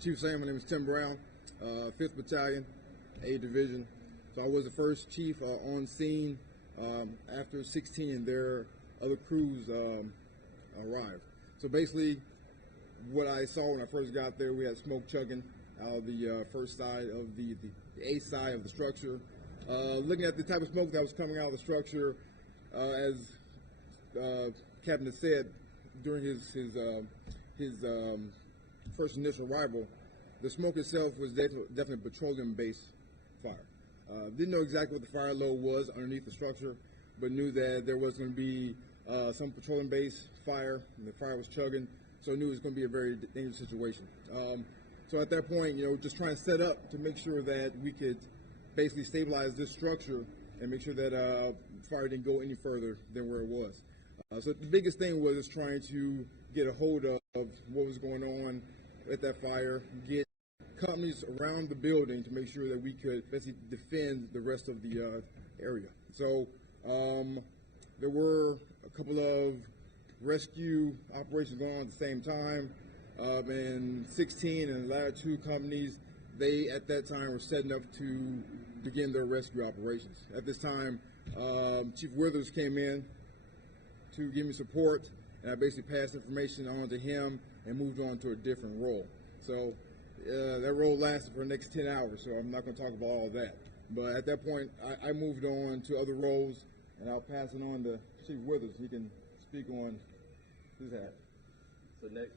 Chief Sam, my name is Tim Brown, 5th Battalion, A Division. So I was the first chief on scene after 16 and their other crews arrived. So basically, what I saw when I first got there, we had smoke chugging out of the first side of the A side of the structure. Looking at the type of smoke that was coming out of the structure, as Captain had said during his first initial arrival, the smoke itself was definitely petroleum-based fire. Didn't know exactly what the fire load was underneath the structure, but knew that there was going to be some petroleum-based fire, and the fire was chugging, so I knew it was going to be a very dangerous situation. So at that point, just trying to set up to make sure that we could basically stabilize this structure and make sure that fire didn't go any further than where it was. So the biggest thing was just trying to get a hold of what was going on at that fire, get companies around the building to make sure that we could basically defend the rest of the area. So there were a couple of rescue operations going on at the same time, and 16 and the latter 2 companies, they at that time were setting up to begin their rescue operations. At this time, Chief Withers came in to give me support, and I basically passed information on to him and moved on to a different role. So that role lasted for the next 10 hours, so I'm not going to talk about all that. But at that point, I moved on to other roles, and I'll pass it on to Chief Withers. He can speak on his hat. So next.